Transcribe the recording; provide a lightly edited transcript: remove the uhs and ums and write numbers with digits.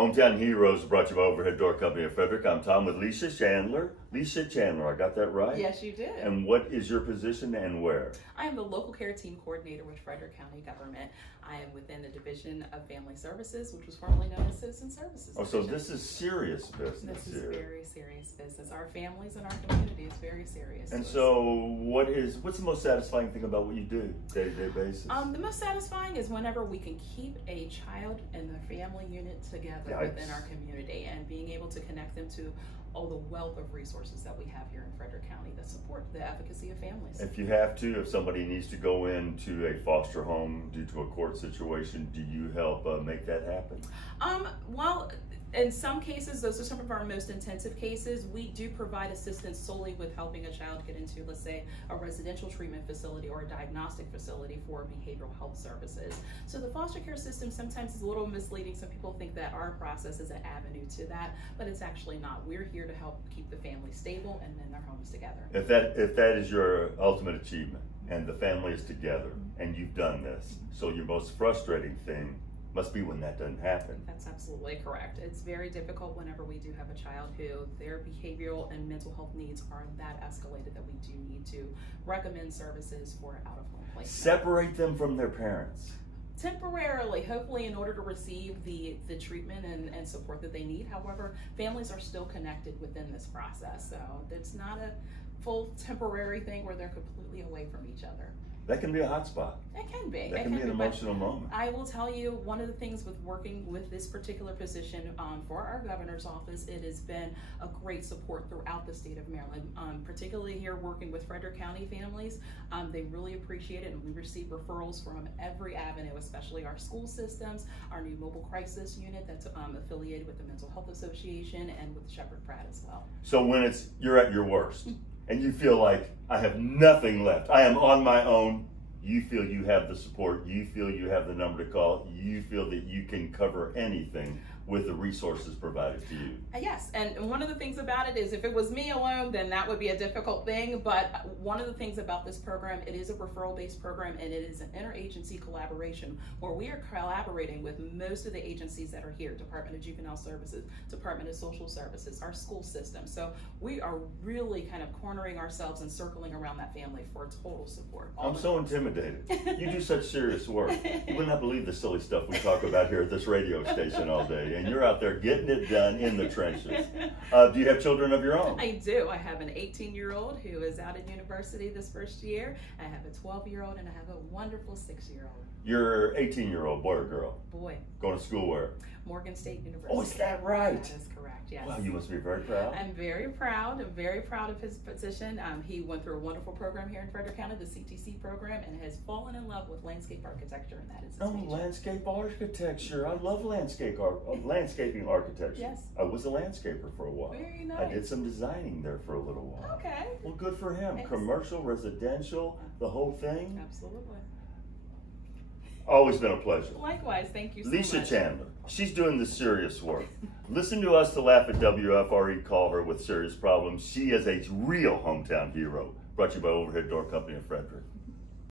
Hometown Heroes brought to you by Overhead Door Company of Frederick. I'm Tom with Leshia Chandler. Leshia Chandler, I got that right? Yes, you did. And what is your position and where? I am the local care team coordinator with Frederick County Government. I am within the Division of Family Services, which was formerly known as Citizen Services. Oh, so this is serious business. This is very serious business. Our families and our community is very serious. And so what's the most satisfying thing about what you do day-to-day basis? The most satisfying is whenever we can keep a child and their family unit together within our community and being able to connect them to all the wealth of resources that we have here in Frederick County that support the efficacy of families. If you have to, if somebody needs to go into a foster home due to a court situation, do you help make that happen? Well, in some cases, those are some of our most intensive cases. We do provide assistance solely with helping a child get into, let's say, a residential treatment facility or a diagnostic facility for behavioral health services. So the foster care system sometimes is a little misleading. Some people think that our process is an avenue to that, but it's actually not. We're here to help keep the family stable and then their homes together. If that is your ultimate achievement and the family is together and you've done this, so your most frustrating thing must be when that doesn't happen. That's absolutely correct. It's very difficult whenever we do have a child who their behavioral and mental health needs are that escalated that we do need to recommend services for out-of-home placement. Separate them from their parents. Temporarily, hopefully, in order to receive the treatment and support that they need. However, families are still connected within this process. So it's not a full temporary thing where they're completely away from each other. That can be a hot spot. It can be. That can be an emotional moment. I will tell you, one of the things with working with this particular position for our governor's office, it has been a great support throughout the state of Maryland, particularly here working with Frederick County families. They really appreciate it, and we receive referrals from every avenue, especially our school systems, our new mobile crisis unit that's affiliated with the Mental Health Association and with Shepherd Pratt as well. So when you're at your worst, and you feel like I have nothing left, I am on my own, you feel you have the support, you feel you have the number to call, you feel that you can cover anything with the resources provided to you. Yes, and one of the things about it is if it was me alone, then that would be a difficult thing, but one of the things about this program, it is a referral-based program and it is an interagency collaboration where we are collaborating with most of the agencies that are here, Department of Juvenile Services, Department of Social Services, our school system. So we are really kind of cornering ourselves and circling around that family for total support. I'm so intimidated. You do such serious work. You would not believe the silly stuff we talk about here at this radio station all day. And you're out there getting it done in the trenches. Do you have children of your own? I do. I have an 18-year-old who is out at university this first year. I have a 12-year-old and I have a wonderful 6-year-old. Your 18-year-old, boy or girl? Boy. Going to school where? Morgan State University. Oh, is that right? That is correct, yes. Wow, you must be very proud. I'm very proud. I'm very proud of his position. He went through a wonderful program here in Frederick County, the CTC program, and has fallen in love with landscape architecture, and that is his major. Landscape architecture. I love landscaping architecture. Yes. I was a landscaper for a while. Very nice. I did some designing there for a little while. Okay. Well, good for him. Yes. Commercial, residential, the whole thing. Absolutely. Always been a pleasure. Likewise, thank you so Leshia much. Chandler, she's doing the serious work. Listen to us to laugh at WFRE, call her with serious problems. She is a real hometown hero. Brought to you by Overhead Door Company of Frederick.